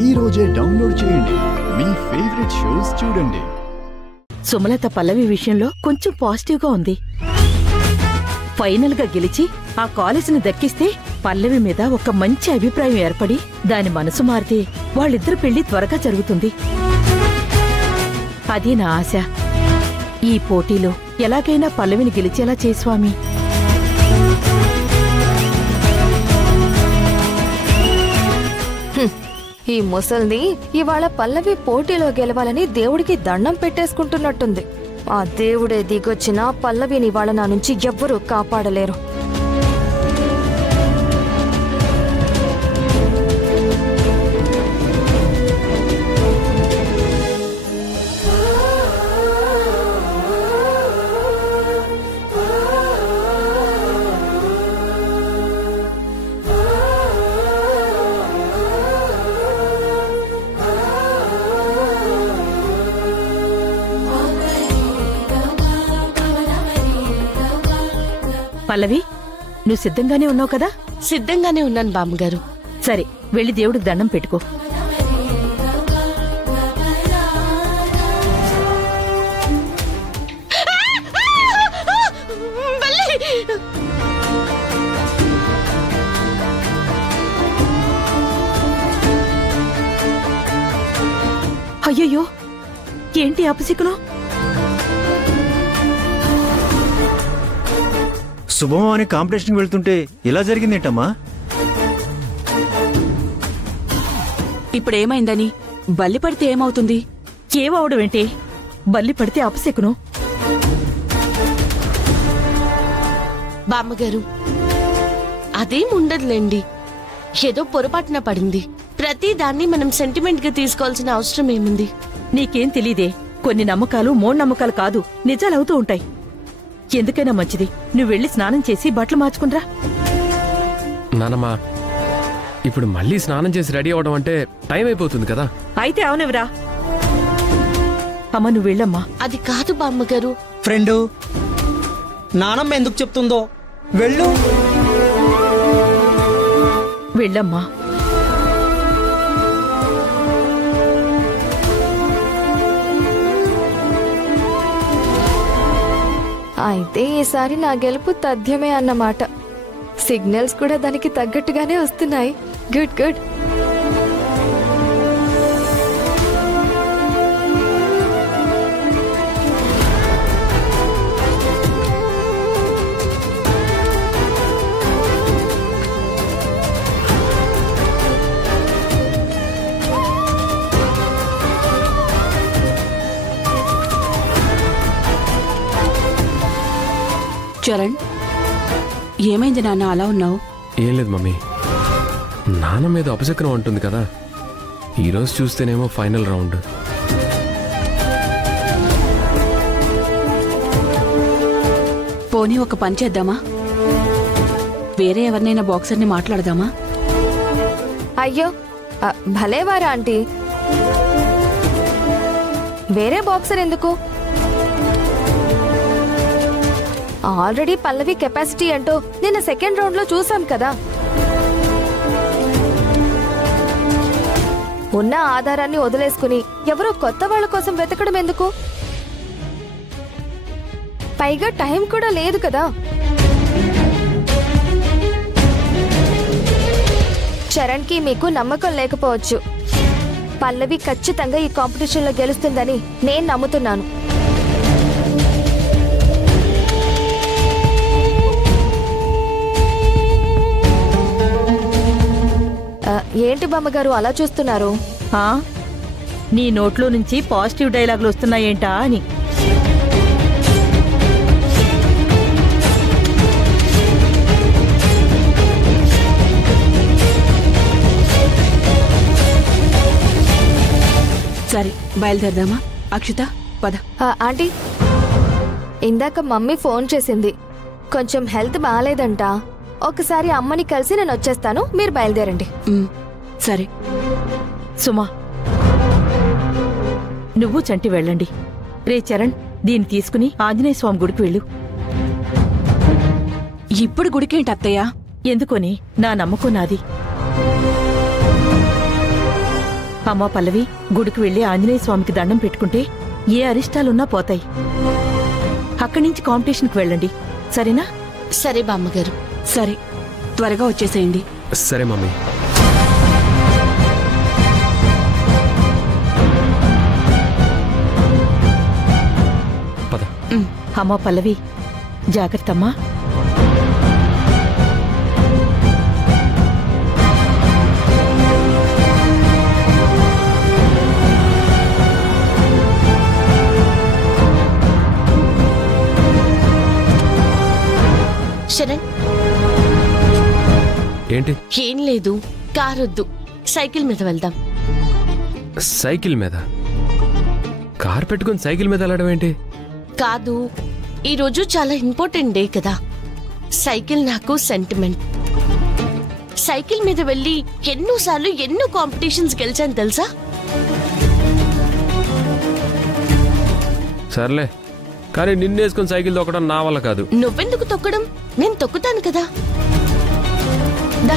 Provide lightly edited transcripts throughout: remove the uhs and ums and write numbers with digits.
ఈ రోజే డౌన్లోడ్ చేయండి, మీ ఫేవరెట్ షోస్ చూడండి. సుమలత పల్లవి విషయంలో కొంచెం పాజిటివ్గా ఉంది. ఫైనల్ గా గెలిచి ఆ కాలేజీని దక్కిస్తే పల్లవి మీద ఒక మంచి అభిప్రాయం ఏర్పడి దాని మనసు మారితే వాళ్ళిద్దరు పెళ్లి త్వరగా జరుగుతుంది. అది నా ఆశ. ఈ పోటీలో ఎలాగైనా పల్లవిని గెలిచేలా చేయి స్వామి. ఈ ముసల్ది ఇవాళ పల్లవి పోటీలో గెలవాలని దేవుడికి దండం పెట్టేసుకుంటున్నట్టుంది. ఆ దేవుడే దిగొచ్చినా పల్లవిని ఇవాళ నా నుంచి ఎవ్వరూ కాపాడలేరు. పల్లవి, నువ్వు సిద్ధంగానే ఉన్నావు కదా? సిద్ధంగానే ఉన్నాను బామ్మగారు. సరే, వెళ్ళి దేవుడికి దండం పెట్టుకో. అయ్యయ్యో, ఏంటి అపశకునం? శుభమా అని కాంపిటీషన్కి వెళ్తుంటే ఇలా జరిగిందేంటమ్మా? ఇప్పుడేమైందని? బల్లి పడితే ఏమవుతుంది? ఏమవడమేంటి? బల్లి పడితే అపశకునం. బామ్మగారు, అదేం ఉండదులేండి. ఏదో పొరపాటున పడింది. ప్రతిదాన్ని మనం సెంటిమెంట్ గా తీసుకోవాల్సిన అవసరం ఏముంది? నీకేం తెలీదే, కొన్ని నమ్మకాలు మూఢనమ్మకాలు కాదు, నిజాలవుతూ ఉంటాయి. ఎందుకైనా మంచిది నువ్వు వెళ్ళి స్నానం చేసి బట్టలు మార్చుకునిరా. నానమ్మా, ఇప్పుడు మళ్ళీ స్నానం చేసి రెడీ అవడం అంటే టైం అయిపోతుంది కదా. అయితే అవునవరా. అమ్మా, నువ్వు వెళ్ళమ్మా. అది కాదు బామ్మగారు. ఫ్రెండు, నానమ్మ ఎందుకు చెప్తుందో వెళ్ళు. వెళ్ళమ్మా. అయితే ఈసారి నా గెలుపు తథ్యమే అన్నమాట. సిగ్నల్స్ కూడా దానికి తగ్గట్టుగానే వస్తున్నాయి. Good good. చరణ్, ఏమైంది నాన్న అలా ఉన్నావు? ఏం లేదు మమ్మీ, నాన్న మీద అపశకునం ఉంటుంది కదా. ఈరోజు చూస్తేనేమో ఫైనల్ రౌండ్. పోనీ ఒక పని చేద్దామా? వేరే ఎవరినైనా బాక్సర్ని మాట్లాడదామా? అయ్యో, భలేవారా ఆంటీ. వేరే బాక్సర్ ఎందుకు? ఆల్రెడీ పల్లవి కెపాసిటీ అంటూ నిన్న సెకండ్ రౌండ్ లో చూసాం కదా. ఉన్న ఆధారాన్ని వదిలేసుకుని ఎవరో కొత్త వాళ్ళ కోసం వెతకడం ఎందుకు? పైగా టైం కూడా లేదు కదా. చరణ్ కి మీకు నమ్మకం లేకపోవచ్చు. పల్లవి ఖచ్చితంగా ఈ కాంపిటీషన్ లో గెలుస్తుందని నేను నమ్ముతున్నాను. ఏంటి బామ్మగారు అలా చూస్తున్నారు? నీ నోట్లో నుంచి పాజిటివ్ డైలాగులు వస్తున్నాయేంటా అని. సరే, బయలుదేరదామా? అక్షిత, పద. ఆంటీ, ఇందాక మమ్మీ ఫోన్ చేసింది. కొంచెం హెల్త్ బాగాలేదంట. ఒకసారి అమ్మని కలిసి నేను వచ్చేస్తాను, మీరు బయలుదేరండి. సరే. సుమా, నువ్వు చంటి వెళ్ళండి. రే చరణ్, దీన్ని తీసుకుని ఆంజనేయ స్వామి గుడికి వెళ్ళు. ఇప్పుడు గుడికేంటి అత్తయ్య? ఎందుకొని నా నమ్మకం నాది. అమ్మా పల్లవి, గుడికి వెళ్లి ఆంజనేయ స్వామికి దండం పెట్టుకుంటే ఏ అరిష్టాలున్నా పోతాయి. అక్కడి నుంచి కాంపిటీషన్కి వెళ్ళండి, సరేనా? సరే బామ్మగారు. సరే, త్వరగా వచ్చేసేయండి. సరే మమ్మీ. పద. అమ్మా పల్లవి, జాగ్రత్తమ్మా. శరణ్, ఏంటి? ఏం లేదు, కారొద్దు, సైకిల్ మీద వెళ్దాం. సైకిల్ మీద? కార్ పెట్టుకుని సైకిల్ మీద వెళ్ళడం ఏంటి? కాదు, ఈరోజు చాలా ఇంపార్టెంట్ డే కదా. సైకిల్ నాకు సెంటిమెంట్. సైకిల్ మీద వెళ్ళి ఎన్నోసార్లు ఎన్నో కాంపిటీషన్స్ గెలిచాను తెలుసా? సర్లే, కానీ నిన్నేసుకుని సైకిల్ తొక్కడం నా వల్ల కాదు. నువ్వెందుకు తొక్కడం? నేను తొక్కుతాను కదా. దా.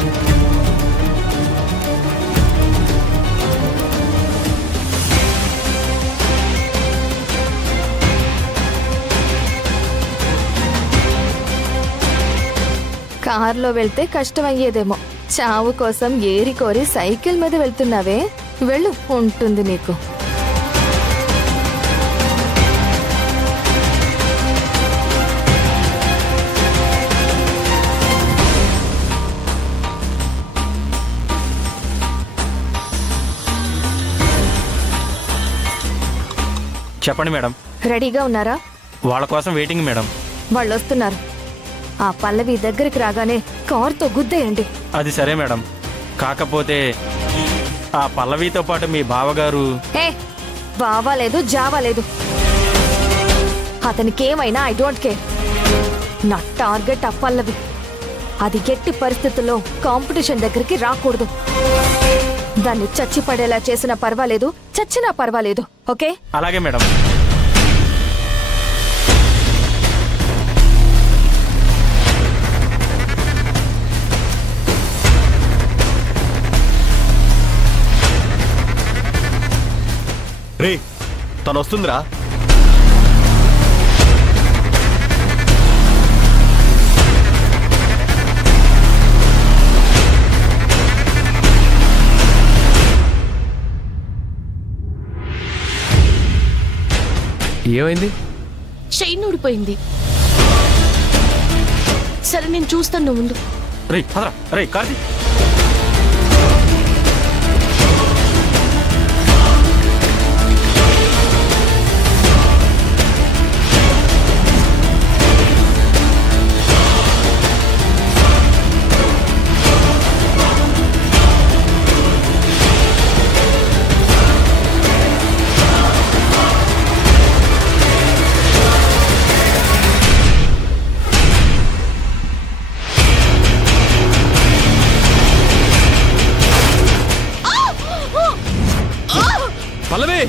కార్లో వెళ్తే కష్టమయ్యేదేమో. చావు కోసం ఏరి కోరి సైకిల్ మీద వెళ్తున్నావే, వెళ్ళు, ఉంటుంది నీకు. చెప్పండి మేడం. రెడీగా ఉన్నారా? వాళ్ళ కోసం వెయిటింగ్ మేడం. వాళ్ళు వస్తున్నారు. ఆ పల్లవి దగ్గరికి రాగానే కారుతో గుద్దేయండి. అది సరే మేడం. కాకపోతే ఆ పల్లవితో పాటు మీ బావగారు. ఏ బావా లేదు, జావా లేదు. అతనికేమైనా ఐ డోంట్ కేర్. నా టార్గెట్ ఆ పల్లవి. అది ఎట్టి పరిస్థితుల్లో కాంపిటీషన్ దగ్గరికి రాకూడదు. దాన్ని చచ్చి పడేలా చేసినా పర్వాలేదు, చచ్చినా పర్వాలేదు. ఓకే? అలాగే మేడం. రే, తను వస్తుందిరా. ఏమైంది? చైన్ ఊడిపోయింది. సరే, నేను చూస్తాను, నువ్వు ముందు. రే పదరా, రే కార్తీ. పల్లవి